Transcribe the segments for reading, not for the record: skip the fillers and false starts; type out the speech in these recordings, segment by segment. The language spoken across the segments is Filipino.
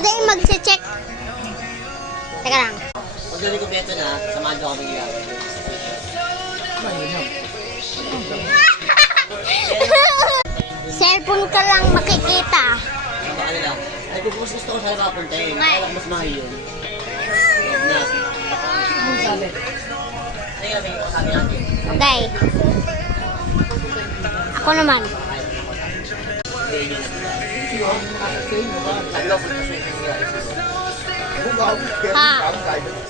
Today, magche-check. Teka lang. Pag gano'n ko beto na, samahan ko kami nila. Cellphone ka lang makikita. Baka nila. Ay, kung gusto ko sana makapunta eh. Kaya mas mahal yun. Na. Ano sabi? Ano yung sabi natin? Okay. Ako naman. Hindi nyo na. Sabi ko, punta sa Ha.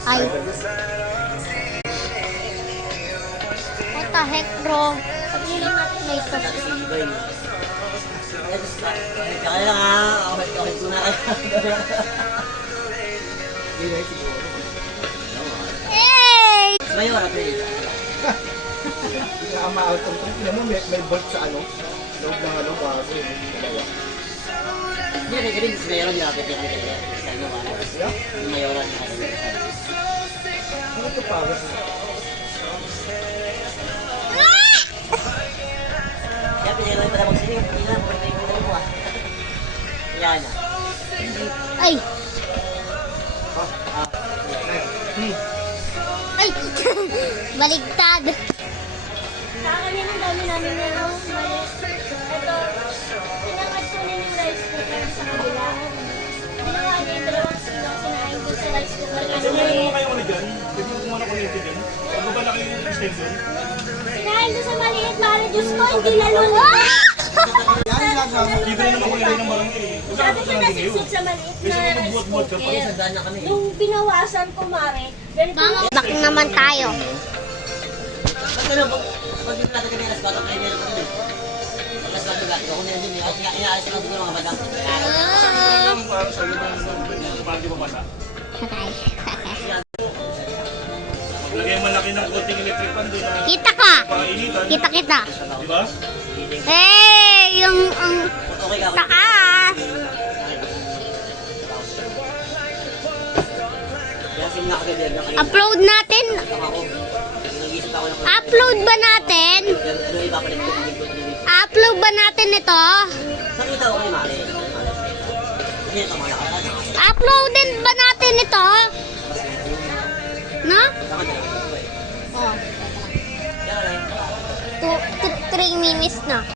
Ay. What the heck, bro? May ito. Sabi si Iboy. Kaya lang ha. Okay ko na kayo. Hey! Mayor, ate. Nakama-out ang tingnan mo, may bolt sa ano, loob ng ano, bago yung dalawa. Hindi, kasi din si Mayor, hindi natin kaya kaya. Ano ba? Yeah? Yung Mayor, ano Ano ito para? kaya pinagawa yung pala magsinig. Hindi na, pwede yung pala mo ah. Yan na. Ay! Ay! Baligtad! Kakanin ang dami namin merong mali. Ito, pinangat ko rin yung rice cooker sa kabila. Ginawa niya yung dalawang silong sinahin ko sa rice cooker. Kasi meron naman kayo ano dyan? Pwede mo kung ano kuryente dyan? Pag ba laki yung extension? Sinahin ko sa maliit, para Diyos ko, hindi lalunod. Yan lang ang Dito na naman kulay ng barangay eh. Kung saan Sabi ako ko sa nanding nasipsip sa maliit na rice magbuhat-buhat ka pa, cooker. Isang daan na kami. Nung binawasan ko, Mare, ganito na. Back naman tayo. Pag ano, pag dito natin kami alas 4, kaya meron pa rin. Alas 4 lahat. Ako nila din. Inaalis ko ng mga badang. para sa iyo para di mabasa. Okay. Maglagay malaki ng konting electric fan doon na Kita ka! painitan. Kita. Di ba? Hey! Yung Okay ka. taas! Kaya sim na ako din na kayo. Upload natin! Ako. Nag-isip ako ng Upload ba natin? ano ipapalit ko din ko. Upload ba natin ito? Nakita ko kay Mare. Hindi ito mga nakakala. Uploadin ba natin ito? No? Saka na. Oh. Kaya lang. 2 to 3 minutes na.